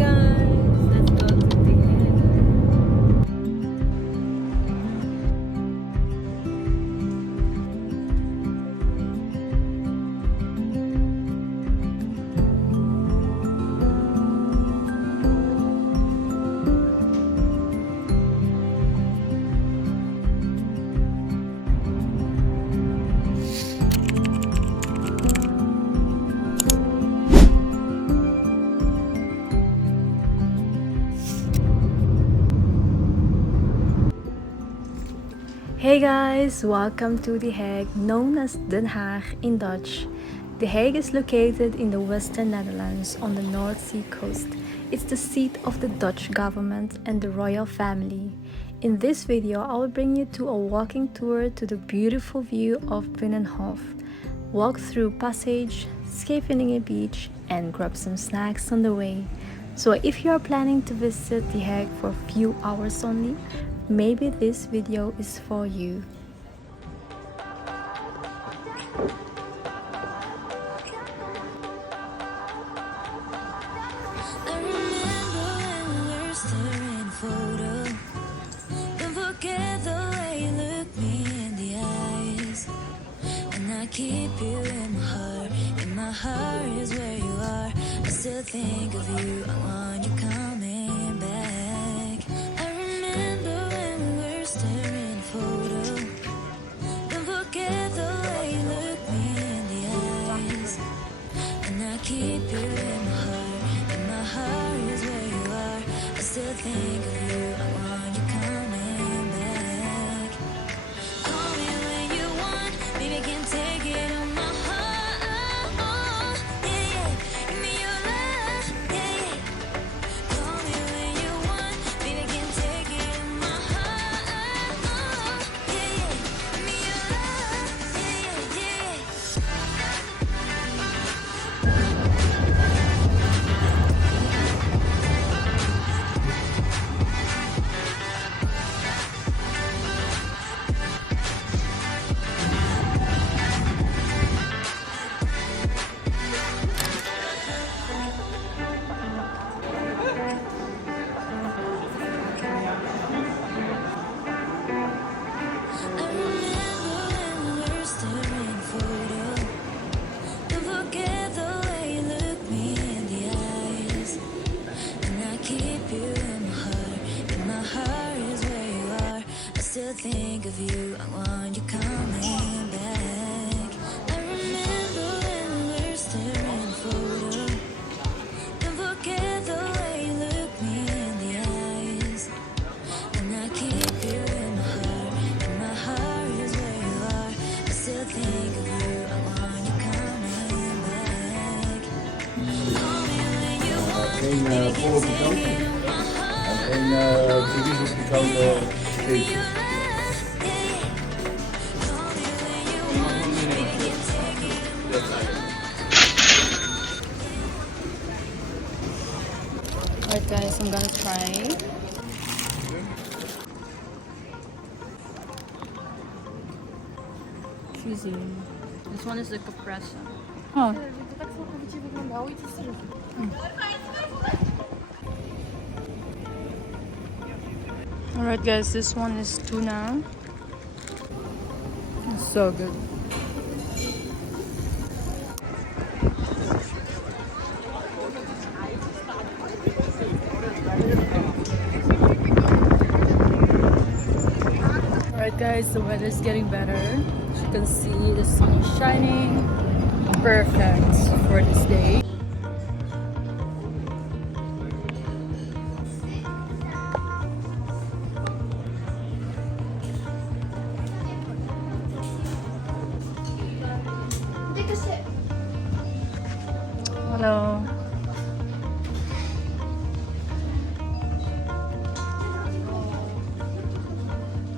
guys, let's go to the Hey guys, welcome to The Hague, known as Den Haag in Dutch. The Hague is located in the Western Netherlands on the North Sea coast. It's the seat of the Dutch government and the royal family. In this video, I will bring you to a walking tour to the beautiful view of Binnenhof. Walk through Passage, Scheveningen Beach, and grab some snacks on the way. So if you are planning to visit The Hague for a few hours only, maybe this video is for you. I remember when we were staring photo. Don't forget the way you look me in the eyes. And I keep you in my heart. And my heart is where you are. I still think of you. I want you coming back. I remember when we were staring photo. Don't forget the way you look me in the eyes. And I keep you in my heart. And my heart is where you are. I still think of you. I want you coming back. Call me when you want. Baby, I can take it on my heart. Yeah, yeah. Give me your love. Yeah, yeah. Call me when you want. Baby, I can take it on my heart. Yeah, yeah. Give me your love. Yeah, yeah, yeah. I remember when we were staring photo. Don't forget the way you look me in the eyes. And I keep you in my heart. And my heart is where you are. I still think of you. I want you coming back. I remember when we were staring photo. Don't forget the way you look me in the eyes. And I keep you in my heart. And my heart is where you are. I still think of you. I want you coming back. Call me when you want. Geen Baby, can volle take piquant it on my heart. en geen divisie pikant Give me steak. your love. Yeah, yeah. Call me when you want. Baby, can take it on my heart. Alright guys, I'm gonna try. Cheesy. This one is like a pressa. Oh. Alright guys, this one is tuna. It's so good. Alright guys, the weather is getting better. As you can see, the sun is shining. Perfect for this day. Hello.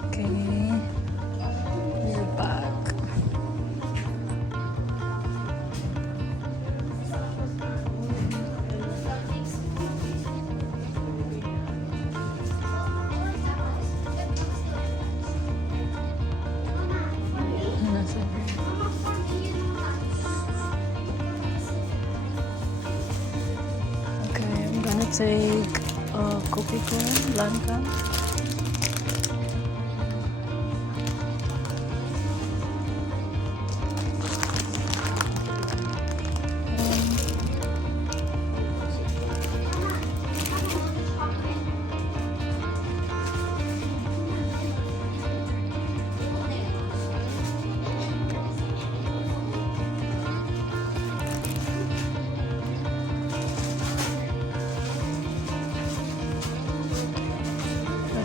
Okay, we're back. take kopi ko, blanca.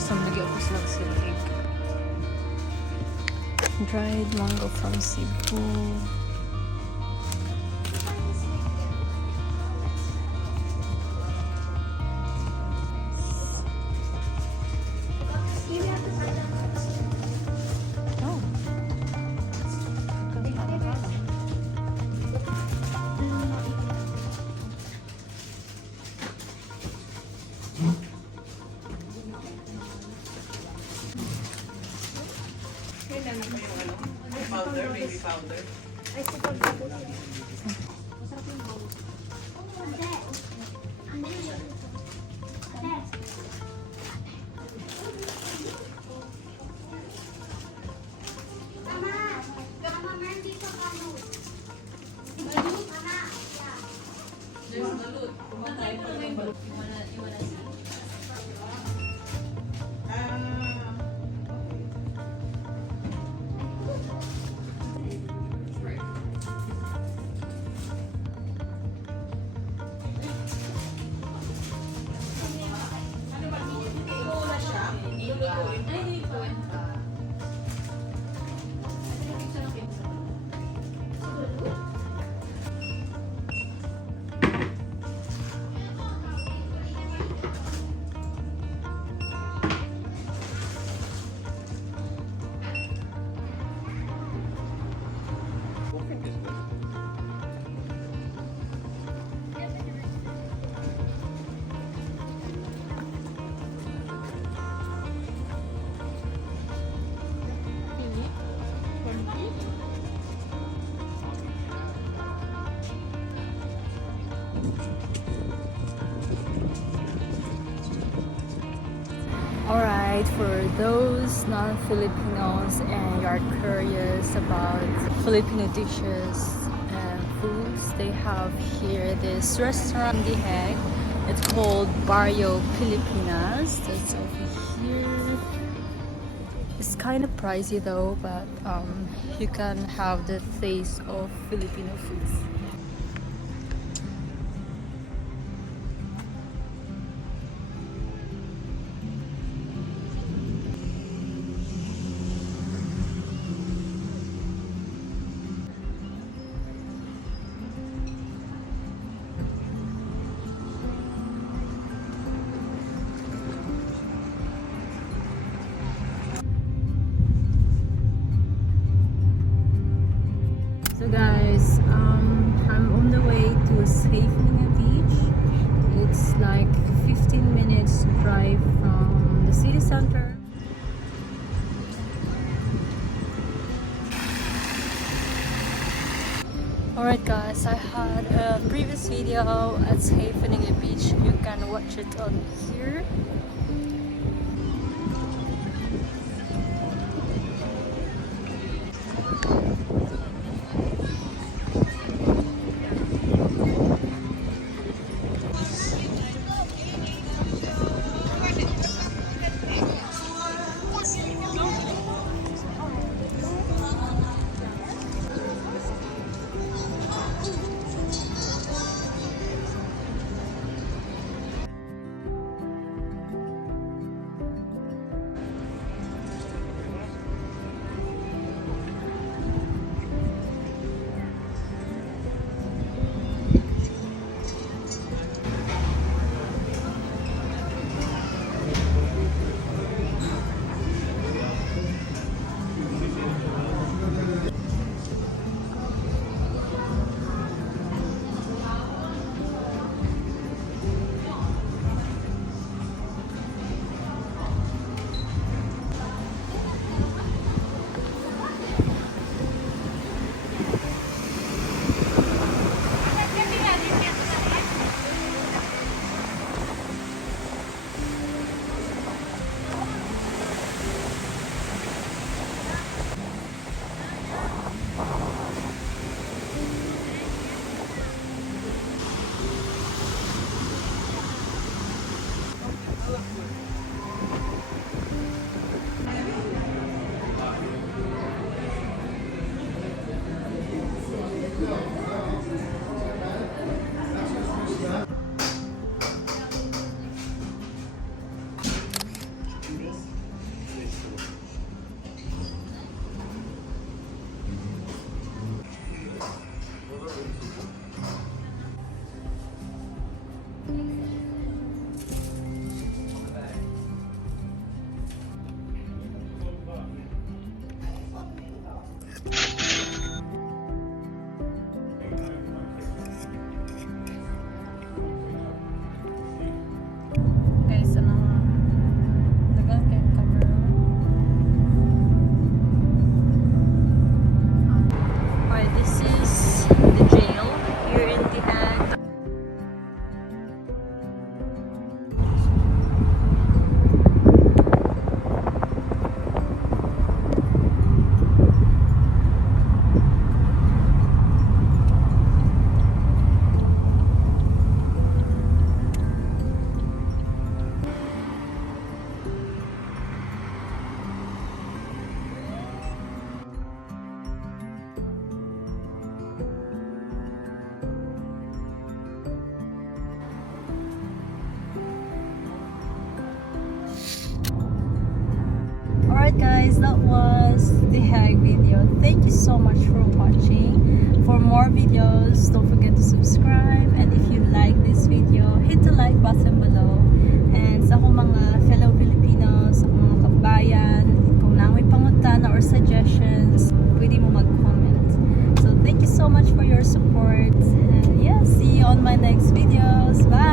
Samlagi ako sa silig. Dried mango from Cebu. Oh. Powder, baby powder. Alright, for those non-Filipinos and you are curious about Filipino dishes and foods, they have here this restaurant in The Hague. It's called Barrio Pilipinas. That's over here. It's kind of pricey though, but you can have the taste of Filipino foods. So guys, I'm on the way to Scheveningen Beach. It's like 15 minutes drive from the city center. Alright guys, I had a previous video at Scheveningen Beach. You can watch it on here. guys, that was the Hague video. Thank you so much for watching. For more videos, don't forget to subscribe, and if you like this video, hit the like button below. And sa akong mga fellow Filipinos, sa akong mga kabayan, kung na may pangutana or suggestions, pwede mo mag-comment. So thank you so much for your support. Yeah, see you on my next videos. Bye!